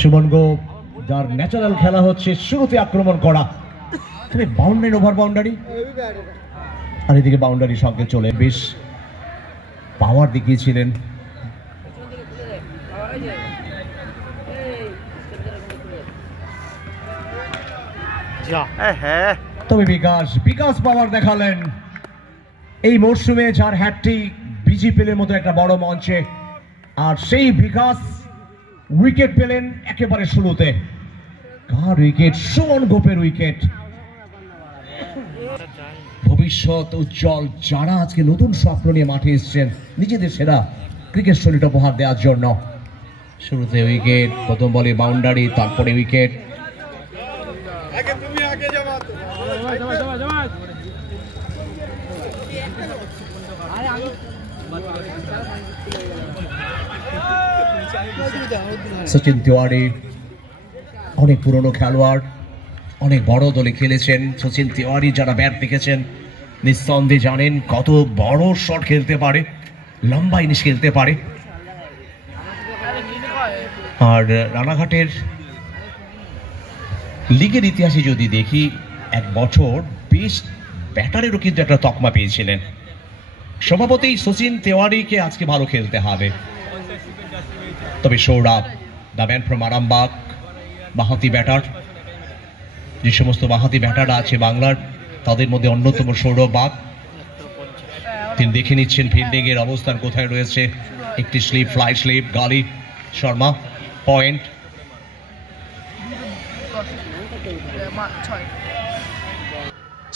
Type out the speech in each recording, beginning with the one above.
সুমন গোপ যার ন্যাচারাল খেলা হচ্ছে শুরুতে আক্রমণ করা, বাউন্ডারি ওভার বাউন্ডারি, আর এদিকে বাউন্ডারি সঙ্গে চলে বেশ পাওয়ার দেখিয়েছিলেন। তবে বিকাশ পাওয়ার দেখালেন এই মরশুমে, যার হ্যাটট্রিক বিজিপিএলের মতো একটা বড় মঞ্চে, আর সেই বিকাশ উইকেট পেলেন একেবারে শুরুতে। কার উইকেট? সুমন গোপের উইকেট। ভবিষ্যৎ উজ্জ্বল যারা আজকে নতুন স্বপ্ন নিয়ে মাঠে এসছেন নিজেদের সেরা ক্রিকেট শৈলীটা উপহার দেওয়ার জন্য। শুরুতে উইকেট, প্রথম বলে বাউন্ডারি, তারপরে উইকেট। সচিন তিওয়ারি অনেক পুরনো খেলোয়াড়, অনেক বড় দলে খেলেছেন। সচিন তিওয়ারি যারা ব্যাট দেখেছেন নিঃসন্দেহে জানেন কত বড় শট খেলতে পারে, লম্বা ইনিংস খেলতে পারে। আর রানাঘাটের লিগের ইতিহাসে যদি দেখি, এক বছর বেস্ট ব্যাটারেরও কিন্তু একটা তকমা পেয়েছিলেন। স্বভাবতই সচিন তিওয়ারিকে আজকে ভালো খেলতে হবে। তবে Sourav, the man from Arambagh, বাঁহাতি ব্যাটার, যে সমস্ত বাঁহাতি ব্যাটার আছে বাংলার তাদের মধ্যে অন্যতম সৌরভ বাগ। তিনি দেখে নিচ্ছেন ফিল্ডিং এর অবস্থান কোথায় রয়েছে। একটি স্লিপ, ফ্লাই স্লিপ, গালি Sharma point.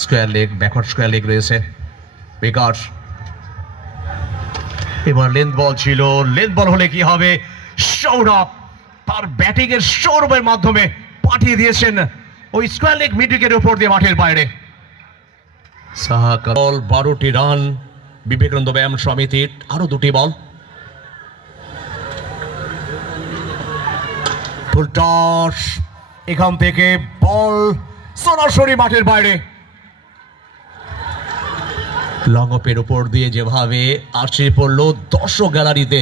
Square leg, backward square leg রয়েছে। বিকাশ এবার লেন্থ বল ছিল, লেন্থ বল হলে কি হবে? সৌরভ তার ব্যাটিং এর সৌরভের মাধ্যমে পাঠিয়ে দিয়েছেন ওই স্কোয়ার লেগ মিড উইকেটের উপর দিয়ে মাঠের বাইরে। সাহা বল, 12টি রান বিবেকানন্দ ব্যায়াম সমিতির, আরো 2টি বল। ফুল টস, এখান থেকে বল সরাসরি মাঠের বাইরে। লং অফের উপর দিয়ে যেভাবে আসে পড়লো দর্শক গ্যালারিতে।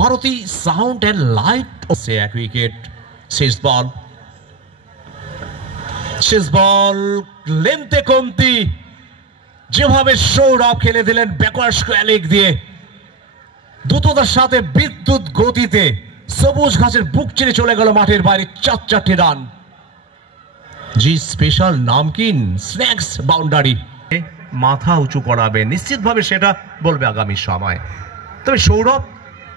ভারতী সাউন্ড এন্ড লাইট, এক উইকেট। শেষ বল লেন্থে কমতি, যেভাবে সৌরভ খেলে দিলেন ব্যাকওয়ার্ড স্কোয়ার লেগ দিয়ে, দ্রুততার সাথে বিদ্যুৎ গতিতে সবুজ ঘাসের বুক চিরে চলে গেল মাঠের বাইরে। 4টি রান। জি স্পেশাল নামকিন স্ন্যাক্স বাউন্ডারি। মাথা উঁচু করাবে নিশ্চিতভাবে, সেটা বলবে আগামী সময়। তবে সৌরভ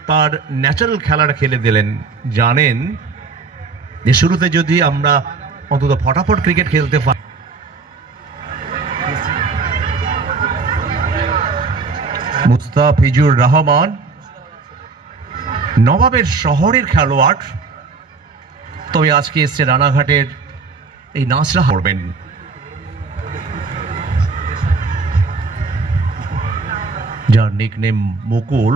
তার ন্যাচারাল খেলাটা খেলে দিলেন। জানেন যে শুরুতে যদি আমরা অন্তত ফটাফট ক্রিকেট খেলতে পারি। মুস্তাফিজুর রহমান নবাবের শহরের খেলোয়াড়, তবে আজকে এসছে রানাঘাটের এই নাচরা করবেন। যার নিকনেম মুকুল,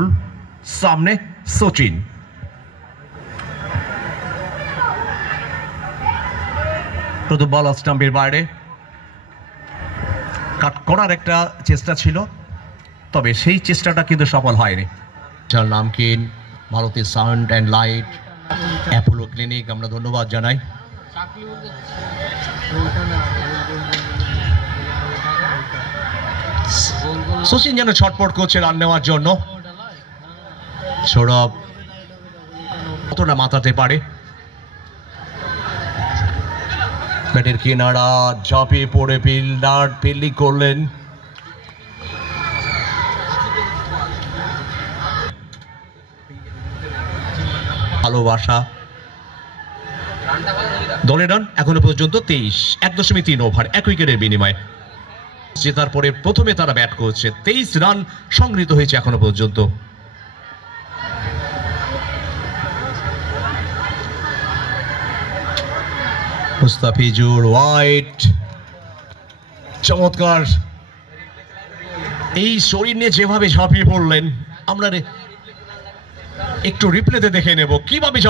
সামনে সচিন। প্রথম বল স্টাম্পের বাইরে, কাট করার একটা চেষ্টা ছিল, তবে সেই চেষ্টাটা কিন্তু সফল হয়নি। যার নামকিন ভারতের sound and light Apollo clinic, আমরা ধন্যবাদ জানাই। সচিন যেন ছটপট করছে রান নেওয়ার জন্য। সৌরভ কতটা মাতাতে পারে? ব্যাটের কিনারা ঝাঁপিয়ে পড়ে ফিল্ডার ফিল্ডিং করলেন। ভালোবাসা দলের রান এখনো পর্যন্ত 23, 1.3 ওভার, 1 উইকেটের বিনিময়ে। জেতার পরে প্রথমে তারা ব্যাট করছে। 23 রান সংগৃহীত হয়েছে এখনো পর্যন্ত। মুস্তাফিজুর ওয়াইড, চমৎকার। এই শরীর নিয়ে যেভাবে ঝাঁপিয়ে পড়লেন, আমরা একটু রিপ্লেতে দেখে নেব কিভাবে